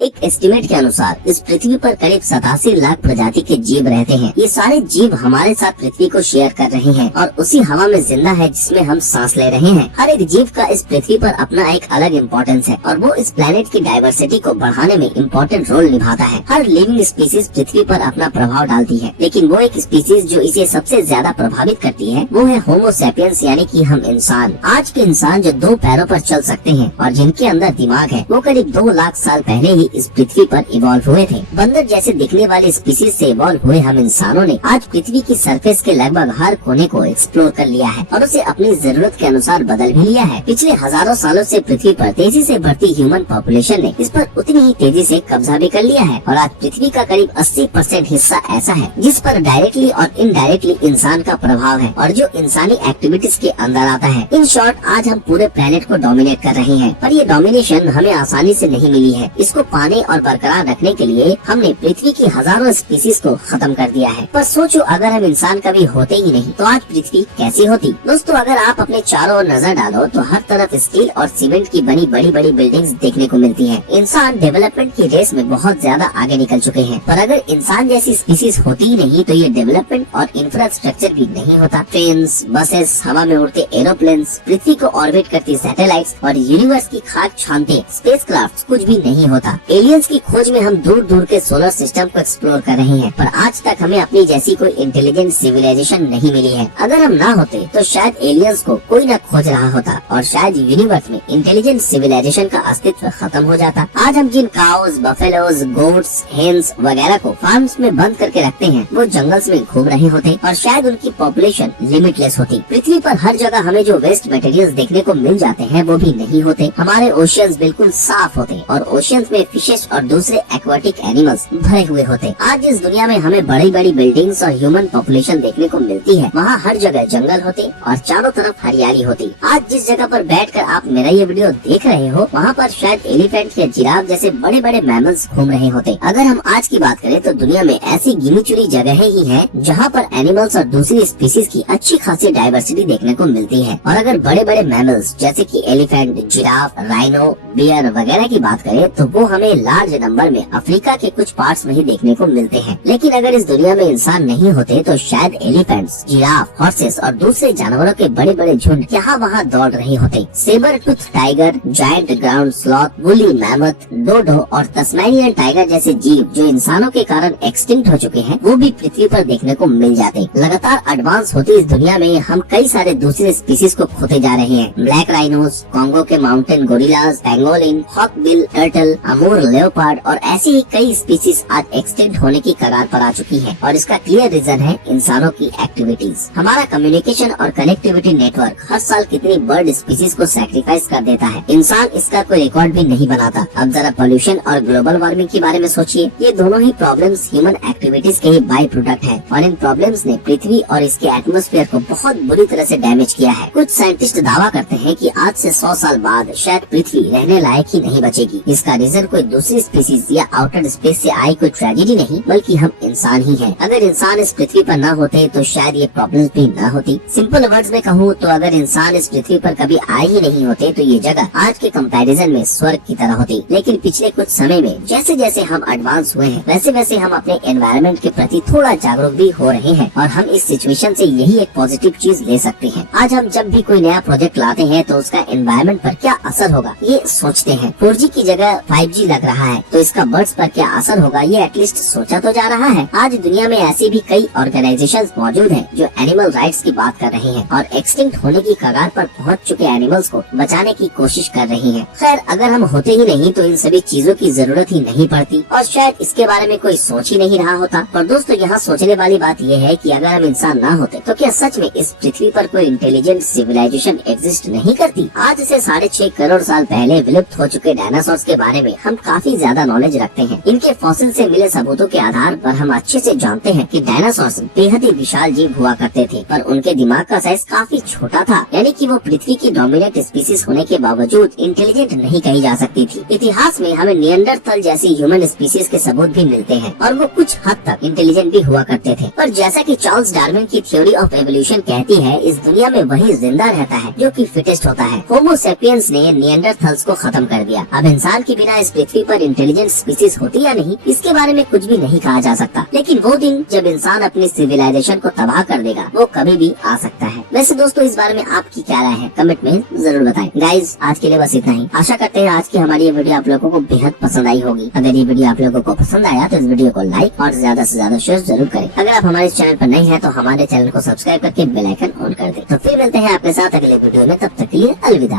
एक एस्टिमेट के अनुसार इस पृथ्वी पर करीब 87 लाख प्रजाति के जीव रहते हैं। ये सारे जीव हमारे साथ पृथ्वी को शेयर कर रहे हैं और उसी हवा में जिंदा है जिसमें हम सांस ले रहे हैं। हर एक जीव का इस पृथ्वी पर अपना एक अलग इम्पोर्टेंस है और वो इस प्लेनेट की डाइवर्सिटी को बढ़ाने में इम्पोर्टेंट रोल निभाता है। हर लिविंग स्पीसीज पृथ्वी पर अपना प्रभाव डालती है, लेकिन वो एक स्पीसीज जो इसे सबसे ज्यादा प्रभावित करती है वो है होमो सैपियंस, यानी कि हम इंसान। आज के इंसान जो 2 पैरों पर चल सकते हैं और जिनके अंदर दिमाग है, वो करीब 2 लाख साल पहले ही इस पृथ्वी पर इवॉल्व हुए थे। बंदर जैसे दिखने वाले स्पीसीज से इवॉल्व हुए हम इंसानों ने आज पृथ्वी की सरफेस के लगभग हर कोने को एक्सप्लोर कर लिया है और उसे अपनी जरूरत के अनुसार बदल भी लिया है। पिछले हजारों सालों से पृथ्वी पर तेजी से बढ़ती ह्यूमन पॉपुलेशन ने इस पर उतनी ही तेजी से कब्जा भी कर लिया है और आज पृथ्वी का करीब 80% हिस्सा ऐसा है जिस पर डायरेक्टली और इनडायरेक्टली इंसान का प्रभाव है और जो इंसानी एक्टिविटीज के अंदर आता है। इन शॉर्ट, आज हम पूरे प्लेनेट को डोमिनेट कर रहे हैं, पर ये डोमिनेशन हमें आसानी से नहीं मिली है। इसको पाने और बरकरार रखने के लिए हमने पृथ्वी की हजारों स्पीसीज को खत्म कर दिया है। पर सोचो, अगर हम इंसान कभी होते ही नहीं तो आज पृथ्वी कैसी होती। दोस्तों, अगर आप अपने चारों ओर नजर डालो तो हर तरफ स्टील और सीमेंट की बनी बड़ी बड़ी बिल्डिंग्स देखने को मिलती हैं। इंसान डेवलपमेंट की रेस में बहुत ज्यादा आगे निकल चुके हैं, पर अगर इंसान जैसी स्पीसीज होती ही नहीं तो ये डेवलपमेंट और इंफ्रास्ट्रक्चर भी नहीं होता। ट्रेन्स, बसेस, हवा में उड़ते एरोप्लेन्स, पृथ्वी को ऑर्बिट करती सैटेलाइट्स और यूनिवर्स की खाक छानते स्पेसक्राफ्ट कुछ भी नहीं होता। एलियंस की खोज में हम दूर दूर के सोलर सिस्टम को एक्सप्लोर कर रहे हैं, पर आज तक हमें अपनी जैसी कोई इंटेलिजेंट सिविलाइजेशन नहीं मिली है। अगर हम ना होते तो शायद एलियंस को कोई न खोज रहा होता और शायद यूनिवर्स में इंटेलिजेंट सिविलाइजेशन का अस्तित्व खत्म हो जाता। आज हम जिन काउस, बफेलोज, गोट्स, हेन्स वगैरह को फार्म्स में बंद करके रखते हैं, वो जंगल्स में घूम रहे होते और शायद उनकी पॉपुलेशन लिमिटलेस होती। पृथ्वी पर हर जगह हमें जो वेस्ट मटेरियल्स देखने को मिल जाते हैं वो भी नहीं होते। हमारे ओशियंस बिल्कुल साफ होते और ओशियंस में फिशेस और दूसरे एक्वाटिक एनिमल्स भरे हुए होते। आज जिस दुनिया में हमें बड़ी बड़ी बिल्डिंग्स और ह्यूमन पॉपुलेशन देखने को मिलती है, वहाँ हर जगह जंगल होते और चारों तरफ हरियाली होती। आज जिस जगह पर बैठकर आप मेरा ये वीडियो देख रहे हो, वहाँ पर शायद एलिफेंट या जिराफ जैसे बड़े बड़े मैमल्स घूम रहे होते। अगर हम आज की बात करें तो दुनिया में ऐसी गिनी चुनी जगह ही है जहाँ पर एनिमल्स और दूसरी स्पीसीज की अच्छी खासी डाइवर्सिटी देखने को मिलती है। और अगर बड़े बड़े मैमल्स जैसे कि एलिफेंट, जिराफ, राइनो, बियर वगैरह की बात करें तो वो हमें लार्ज नंबर में अफ्रीका के कुछ पार्ट्स में ही देखने को मिलते हैं। लेकिन अगर इस दुनिया में इंसान नहीं होते तो शायद एलिफेंट्स, जिराफ, हॉर्सेस और दूसरे जानवरों के बड़े बड़े झुंड यहाँ वहाँ दौड़ रहे होते। Sabre tooth tiger, giant ground sloth, woolly mammoth, dodo और तस्मानियन टाइगर जैसे जीव जो इंसानों के कारण एक्सटिंक्ट हो चुके हैं, वो भी पृथ्वी पर देखने को मिल जाते। लगातार एडवांस होती इस दुनिया में हम कई सारे दूसरे स्पीसीज को खोते जा रहे हैं। ब्लैक राइनोस, कॉन्गो के mountain gorillas, pangolin, hawksbill turtle, Amur leopard और ऐसी ही कई स्पीसीज आज एक्सटिंक्ट होने की कगार पर आ चुकी हैं और इसका क्लियर रीजन है इंसानों की एक्टिविटीज। हमारा कम्युनिकेशन और कनेक्टिविटी नेटवर्क हर साल कितनी बर्ड स्पीसीज को सैक्रिफाइस कर देता है। इंसान इसका कोई रिकॉर्ड भी नहीं बनाता। अब जरा पोल्यूशन और ग्लोबल वार्मिंग के बारे में सोचिए। ये दोनों ही प्रॉब्लम्स ह्यूमन एक्टिविटीज के ही बाई प्रोडक्ट है और इन प्रॉब्लम्स ने पृथ्वी और इसके एटमॉस्फेयर को बहुत बुरी तरह से डैमेज किया है। कुछ साइंटिस्ट दावा करते हैं कि आज से 100 साल बाद शायद पृथ्वी रहने लायक ही नहीं बचेगी। इसका रीजन कोई दूसरी स्पीसीज या आउटर स्पेस से आई कोई ट्रेजेडी नहीं, बल्कि हम इंसान ही हैं। अगर इंसान इस पृथ्वी पर न होते तो शायद ये प्रॉब्लम्स भी न होती। सिंपल वर्ड्स में कहूँ तो अगर इंसान इस पृथ्वी पर कभी आए ही नहीं होते तो ये जगह आज के कंपैरिजन में स्वर्ग की तरह होती। लेकिन पिछले कुछ समय में जैसे जैसे हम एडवांस हुए हैं, वैसे वैसे हम अपने एनवायरनमेंट के प्रति थोड़ा जागरूक भी हो रहे हैं और हम इस सिचुएशन से यही एक पॉजिटिव चीज ले सकते हैं। आज हम जब भी कोई नया प्रोजेक्ट लाते हैं तो उसका एनवायरनमेंट पर क्या असर होगा ये सोचते हैं। 4G की जगह 5G लग रहा है तो इसका बर्ड्स पर क्या असर होगा ये एटलीस्ट सोचा तो जा रहा है। आज दुनिया में ऐसी भी कई ऑर्गेनाइजेशंस मौजूद हैं जो एनिमल राइट्स की बात कर रहे हैं और एक्सटिंक्ट होने की कगार पर पहुंच चुके एनिमल्स को बचाने की कोशिश कर रही हैं। खैर, अगर हम होते ही नहीं तो इन सभी चीजों की जरूरत ही नहीं पड़ती और शायद इसके बारे में कोई सोच ही नहीं रहा होता। पर दोस्तों, यहाँ सोचने वाली बात यह है कि अगर हम इंसान ना होते तो क्या सच में इस पृथ्वी पर कोई इंटेलिजेंट सिविलाइजेशन एग्जिस्ट नहीं करती? आज से 6.5 करोड़ साल पहले विलुप्त हो चुके डायनासोर्स के बारे में हम काफी ज्यादा नॉलेज रखते हैं। इनके फॉसिल से मिले सबूतों के आधार पर हम अच्छे से जानते हैं कि डायनासोर्स बेहद ही विशाल जीव हुआ करते थे, पर उनके दिमाग का साइज काफी छोटा था, यानी कि वो पृथ्वी की डोमिनेंट स्पीसीज होने के बावजूद इंटेलिजेंट नहीं कही जा सकती थी। इतिहास में हमें निएंडरथल जैसी ह्यूमन स्पीसीज के सबूत भी मिलते हैं और वो कुछ हद तक इंटेलिजेंट भी हुआ करते थे। पर जैसा कि चार्ल्स डार्विन की थ्योरी ऑफ एवोल्यूशन कहती है, इस दुनिया में वही जिंदा रहता है जो कि फिटेस्ट होता है। होमो सेपियंस ने निएंडरथल्स को खत्म कर दिया। अब इंसान के बिना इस पृथ्वी पर इंटेलिजेंट स्पीसीज होती या नहीं, इसके बारे में कुछ भी नहीं कहा जा सकता, लेकिन वो दिन जब इंसान अपनी सिविलाइजेशन को तबाह कर देगा वो कभी भी आ सकता है। वैसे दोस्तों इस बारे में आपकी क्या राय है, कमेंट में जरूर बताएं। गाइज आज के लिए बस इतना ही। आशा करते हैं आज की हमारी ये वीडियो आप लोगों को बेहद पसंद आई होगी। अगर ये वीडियो आप लोगों को पसंद आया तो इस वीडियो को लाइक और ज्यादा से ज्यादा शेयर जरूर करें। अगर आप हमारे चैनल पर नए हैं तो हमारे चैनल को सब्सक्राइब करके बेल आइकन ऑन कर दें। तो फिर मिलते हैं आपके साथ अगले वीडियो में, तब तक के लिए अलविदा।